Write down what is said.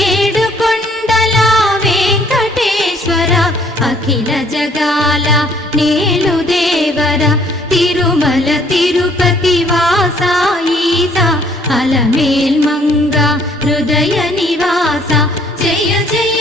ఏడు కొండల వెంకటేశ్వర అఖిల జగాల నేలు దేవర తిరుమల తిరుపతి వాస ఈసా అలమేల్ మంగ హృదయ నివాస జయ జయ